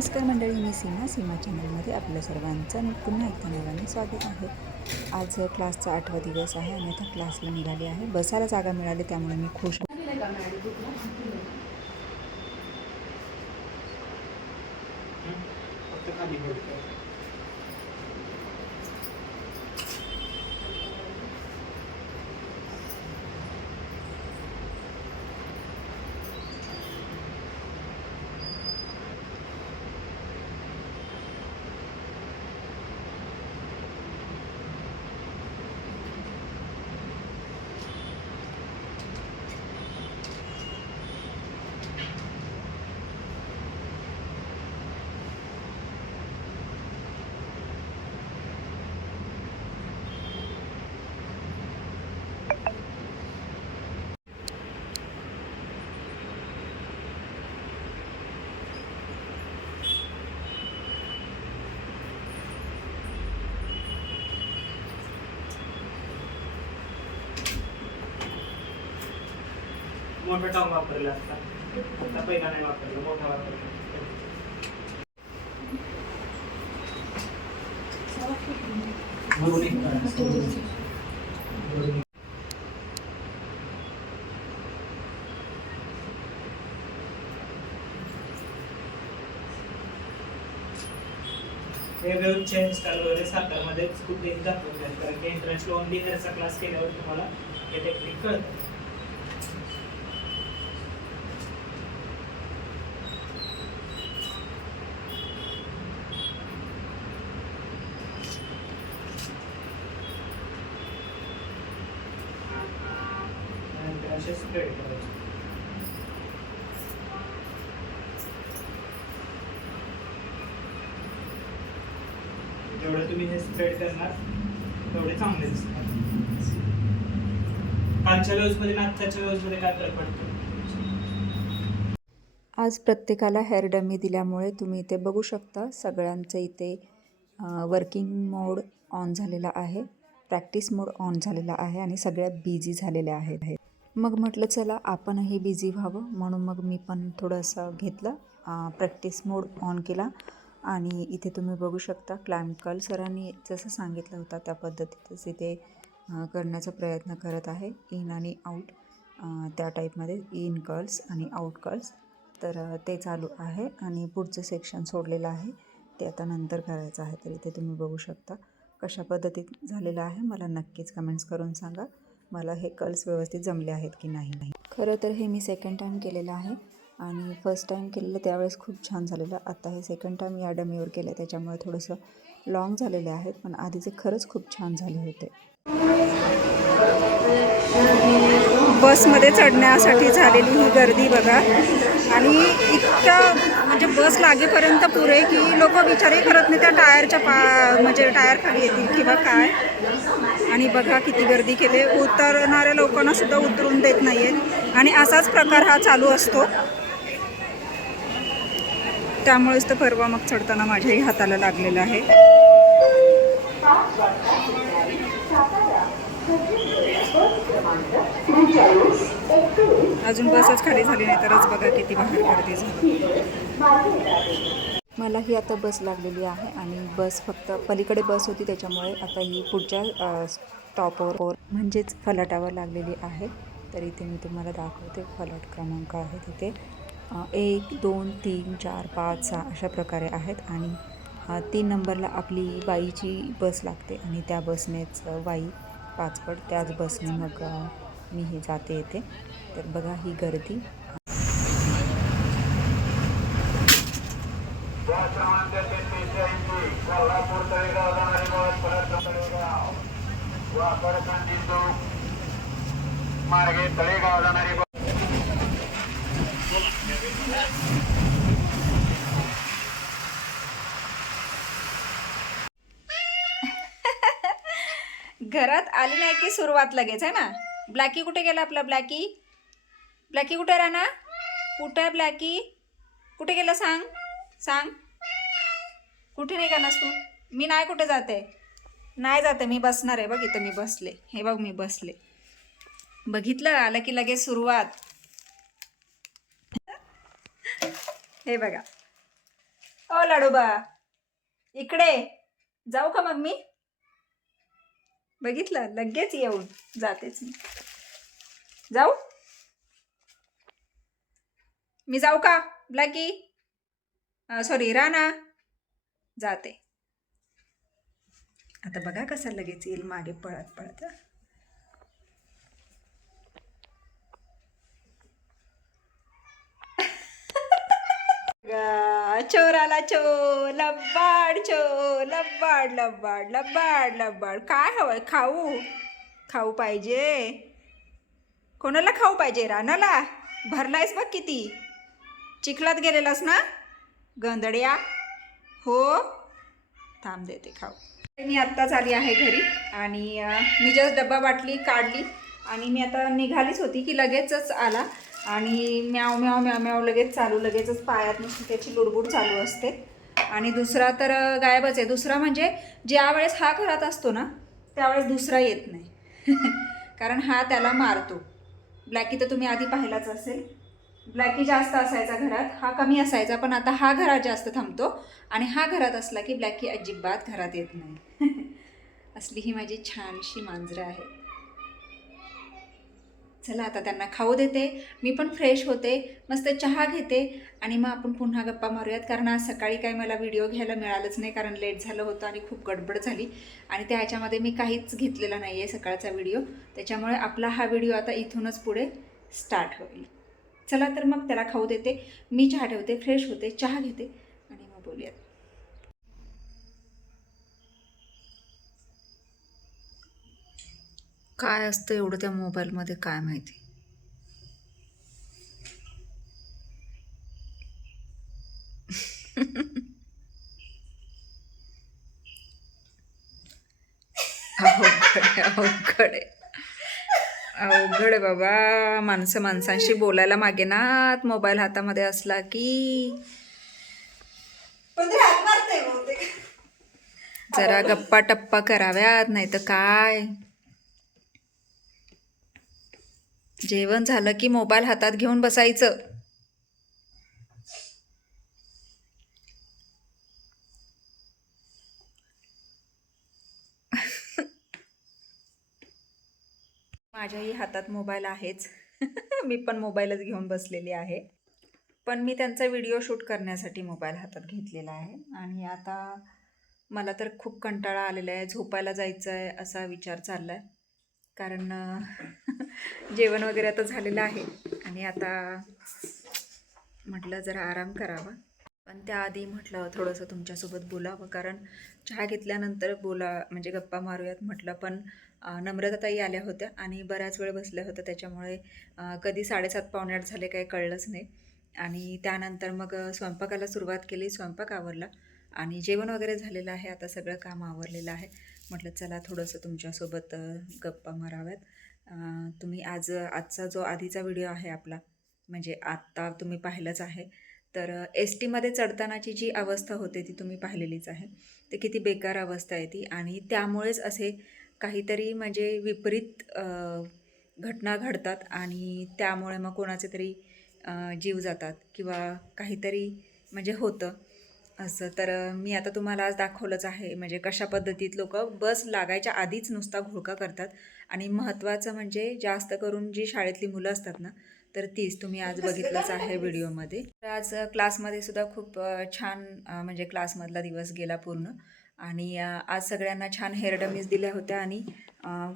नमस्कार मंडळी मी सीमा सीमा चॅनलमध्ये आपल्या सर्वांचं पुन्हा एकदा नव्याने स्वागत आहे. आज क्लासचा आठवा दिवस आहे आणि आता क्लासला निघाली आहे. बसायला जागा मिळाली त्यामुळे मी खुश फक्त खाली पडतं मोठं टॉम वापरलं असता आता पहिला नाही वापरलं मोठा वापरला वरून एक करा. हे वगैरे सातारमध्येच कुठेही दाखवत कारण की एंट्रन्सला ओनली हेअरचा क्लास केल्यावर तुम्हाला हे टेक्निक कळतं नंतर असे स्प्रेड करायचे जेवढं तुम्ही हे स्प्रेड करणार तेवढे चांगले दिसणार. कालच्या वेळेसमध्ये आणि आजच्या वेळेसमध्ये काय फरक पडतो? आज प्रत्येकाला हेअर डमी दिल्यामुळे तुम्ही इथे बघू शकता सगळ्यांचं इथे वर्किंग मोड ऑन झालेला आहे प्रॅक्टिस मोड ऑन झालेला आहे आणि सगळ्यात बिझी झालेल्या आहेत. मग म्हटलं चला आपणही बिझी व्हावं. म्हणून मग मी पण थोडंसं घेतलं प्रॅक्टिस मोड ऑन केला. आणि इथे तुम्ही बघू शकता क्लायमकल सरांनी जसं सांगितलं होतं त्या पद्धतीतच इथे करण्याचा प्रयत्न करत आहे. इन आणि आऊट त्या टाईपमध्ये इन कर्ल्स आणि आऊट कर्ल्स तर ते चालू आहे आणि पुढचं सेक्शन सोडलेलं आहे. ते आता नंतर करायचं आहे तर इथे तुम्ही बघू शकता कशा पद्धतीत झालेलं आहे. मला नक्कीच कमेंट्स करून सांगा. मला हे कर्ल्स व्यवस्थित जमले आहेत की नाही. नाही खरं तर हे मी सेकंड टाईम केलेलं आहे आणि फर्स्ट टाईम केलेलं त्यावेळेस खूप छान झालेलं. आता हे सेकंड टाईम या डमीवर केलं त्याच्यामुळे थोडंसं लॉंग झालेले आहेत पण आधीचे खरंच खूप छान झाले होते. बसमध्ये चढण्यासाठी झालेली ही गर्दी बघा. आणि इतकं म्हणजे बस लागेपर्यंत पुरे की लोक विचारही करत नाही त्या टायरच्या पा म्हणजे टायर खाली येतील किंवा काय. आणि बघा किती गर्दी केली उतरणाऱ्या लोकांना सुद्धा उतरून देत नाही आहेत आणि असाच प्रकार हा चालू असतो. त्यामुळेच तर परवा मग चढताना माझ्याही हाताला लागलेलं आहे. अजून बसच खाली झाली नाही तरच बघा किती बाहेर गर्दी झाली. मला ही आता बस लागलेली आहे आणि बस फक्त पलीकडे बस होती त्याच्यामुळे आता ही पुढच्या स्टॉपवर म्हणजेच फलाटावर लागलेली आहे. तर इथे मी तुम्हाला दाखवते फलाट क्रमांक आहे तिथे. एक दोन तीन चार पाच सहा अशा प्रकारे आहेत आणि तीन नंबरला आपली वाईची बस लागते आणि त्या बसनेच वाई पाचपट त्याच बसने मग मी हे जाते येते तर बघा ही गर्दी क्रमांक तेहतीसशे ऐंशी कोल्हापूर तळेगाव जाणारी बस परत तळेगाव मार्गे तळेगाव जाणारी घरात आली नाही की सुरुवात लगेच आहे ना? ब्लॅकी कुठे गेला आपला ब्लॅकी? ब्लॅकी कुठे राहणार? कुठे आहे ब्लॅकी? कुठे गेला सांग? सांग. कुठे नाही का तू? मी नाही कुठे जाते. नाही जाते मी बसणार आहे. बघ इथं मी बसले. हे बघ मी बसले. बघितलं? आलं की लगेच सुरुवात. हे बघा. ओ लाडोबा. इकडे. जाऊ का मग मी? बघितलं? लगेच येऊन जातेच मी. जाऊ? मी जाऊ का? Blacky sorry Rana. जाते. आता बघा कसा लगेच येईल मागे पळत पळत. चोराला चो लब्बाड चो लब्बाड लब्बाड लब्बाड लब्बाड काय हवं खाऊ. खाऊ पाहिजे. कोणाला खाऊ पाहिजे? रानाला? भरलायस बघ किती. चिखलात गेलेलास ना? गंधड्या. हो. थांब देते खाऊ. मी आत्ताच आली आहे घरी आणि मी जस्ट डब्बा बाटली काढली आणि मी आता निघालीच होती की लगेचच आला आणि म्याव म्याव म्याव म्याव लगेच चालू लगेचच पायात नुसती त्याची लुडबुड चालू असते. आणि दुसरा तर गायबच आहे. दुसरा म्हणजे ज्या वेळेस हा घरात असतो ना त्यावेळेस दुसरा येत नाही. कारण हा त्याला मारतो. ब्लॅकी तर तुम्ही आधी पाहिलाच असेल. ब्लॅकी जास्त असायचा घरात हा कमी असायचा पण आता हा घरात जास्त थांबतो आणि हा घरात असला की ब्लॅकी अजिबात घरात येत नाही. असली ही माझी छानशी मांजरं आहे चला आता त्यांना खाऊ देते. मी पण फ्रेश होते. मस्त चहा घेते. आणि मग आपण पुन्हा गप्पा मारूयात कारण आज सकाळी काही मला व्हिडिओ घ्यायला मिळालंच नाही कारण लेट झालं होतं आणि खूप गडबड झाली. आणि त्या ह्याच्यामध्ये मी काहीच घेतलेला नाही आहे सकाळचा व्हिडिओ त्याच्यामुळे आपला हा व्हिडिओ आता इथूनच पुढे स्टार्ट होईल. चला तर मग त्याला खाऊ देते. मी चहा ठेवते फ्रेश होते. चहा घेते. आणि मग बोलूयात. काय असतं एवढं त्या मोबाईलमध्ये काय माहिती? अवघड आहे, अवघड आहे. अवघड आहे बाबा. माणसं माणसांशी बोलायला मागे नात. मोबाईल हातामध्ये असला की. जरा गप्पा टप्पा कराव्यात नाही तर काय? जेवण झालं की मोबाईल हातात घेऊन बसायचं. माझ्याही हातात मोबाईल आहेच. मी पण मोबाईलच घेऊन बसलेली आहे. पण मी त्यांचा व्हिडिओ शूट करण्यासाठी मोबाईल हातात घेतलेला आहे. आणि आता मला तर खूप कंटाळा आलेला आहे. झोपायला जायचं आहे असा विचार चालला आहे कारण जेवण वगैरे आता झालेलं आहे. आणि आता म्हटलं जरा आराम करावा. पण त्याआधी म्हटलं थोडंसं तुमच्यासोबत बोलावं. कारण चहा घेतल्यानंतर बोला म्हणजे गप्पा मारूयात म्हटलं. पण नम्रताताई आल्या होत्या आणि बऱ्याच वेळ बसल्या होत्या. त्याच्यामुळे कधी साडेसात पावणे आठ झाले काही कळलंच नाही. आणि त्यानंतर मग स्वयंपाकाला सुरुवात केली. स्वयंपाक आवरला आणि जेवण वगैरे झालेलं आहे. आता सगळं काम आवरलेलं आहे. म्हटलं चला थोडंसं तुमच्यासोबत गप्पा माराव्यात. तुम्ही आज आजचा जो आधीचा व्हिडिओ आहे आपला म्हणजे आत्ता तुम्ही पाहिलंच आहे. तर एस टीमध्ये चढतानाची जी अवस्था होते ती तुम्ही पाहिलेलीच आहे. ते किती बेकार अवस्था आहे ती. आणि त्यामुळेच असे काहीतरी म्हणजे विपरीत घटना घडतात आणि त्यामुळे मग कोणाचे तरी जीव जातात किंवा काहीतरी म्हणजे होतं. असं तर मी आता तुम्हाला आज दाखवलंच आहे म्हणजे कशा पद्धतीत लोक बस लागायच्या आधीच नुसता घोळका करतात आणि महत्त्वाचं म्हणजे जास्त करून जी शाळेतली मुलं असतात ना तर तीच तुम्ही आज बघितलंच आहे व्हिडिओमध्ये. तर आज क्लासमध्ये सुद्धा खूप छान म्हणजे क्लासमधला दिवस गेला पूर्ण. आणि आज सगळ्यांना छान हेअर डमीज दिल्या होत्या आणि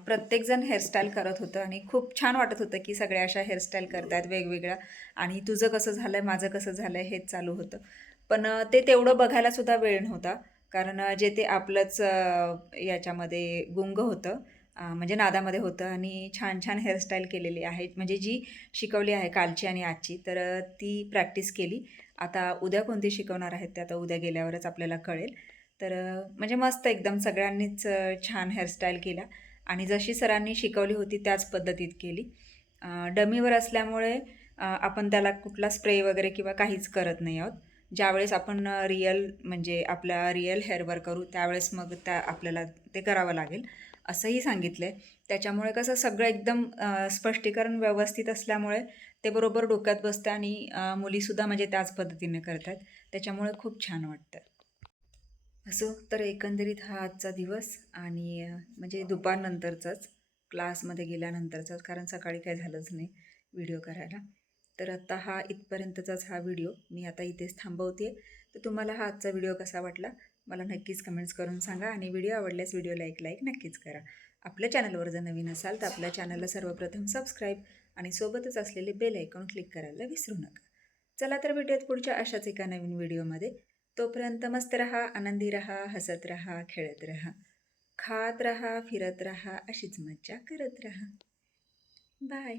प्रत्येकजण हेअरस्टाईल करत होतं आणि खूप छान वाटत होतं की सगळ्या अशा हेअरस्टाईल करतात वेगवेगळ्या आणि तुझं कसं झालं आहे माझं कसं झालं आहे हेच चालू होतं. पण ते तेवढं बघायलासुद्धा वेळ नव्हता कारण जे ते आपलंच याच्यामध्ये गुंग होतं म्हणजे नादामध्ये होतं आणि छान छान हेअरस्टाईल केलेली आहे. म्हणजे जी शिकवली आहे कालची आणि आजची तर ती प्रॅक्टिस केली. आता उद्या कोणती शिकवणार आहेत ते आता उद्या गेल्यावरच आपल्याला कळेल. तर म्हणजे मस्त एकदम सगळ्यांनीच छान हेअरस्टाईल केला. आणि जशी सरांनी शिकवली होती त्याच पद्धतीत केली. डमीवर असल्यामुळे आपण त्याला कुठला स्प्रे वगैरे किंवा काहीच करत नाही आहोत. ज्यावेळेस आपण रिअल म्हणजे आपला रिअल हेअरवर करू त्यावेळेस मग त्या आपल्याला ते करावं लागेल असंही सांगितलं आहे त्याच्यामुळे कसं सगळं एकदम स्पष्टीकरण व्यवस्थित असल्यामुळे ते बरोबर डोक्यात बसतं आणि मुलीसुद्धा म्हणजे त्याच पद्धतीने करतात त्याच्यामुळे खूप छान वाटतं असो तर एकंदरीत हा आजचा दिवस आणि म्हणजे दुपारनंतरचाच क्लासमध्ये गेल्यानंतरचाच कारण सकाळी काय झालंच नाही व्हिडिओ करायला. तर आत्ता हा इथपर्यंतचाच हा व्हिडिओ मी आता इथेच थांबवते तर तुम्हाला हा आजचा व्हिडिओ कसा वाटला? मला नक्कीच कमेंट्स करून सांगा आणि व्हिडिओ आवडल्यास व्हिडिओला एक लाईक नक्कीच करा. आपल्या चॅनलवर जर नवीन असाल तर आपल्या चॅनलला सर्वप्रथम सबस्क्राईब आणि सोबतच असलेले बेल ऐकून क्लिक करायला विसरू नका. चला तर भेटूयात पुढच्या अशाच एका नवीन व्हिडिओमध्ये. तोपर्यंत मस्त रहा आनंदी रहा हसत रहा खेळत रहा खात रहा फिरत रहा अशीच मज्जा करत रहा. बाय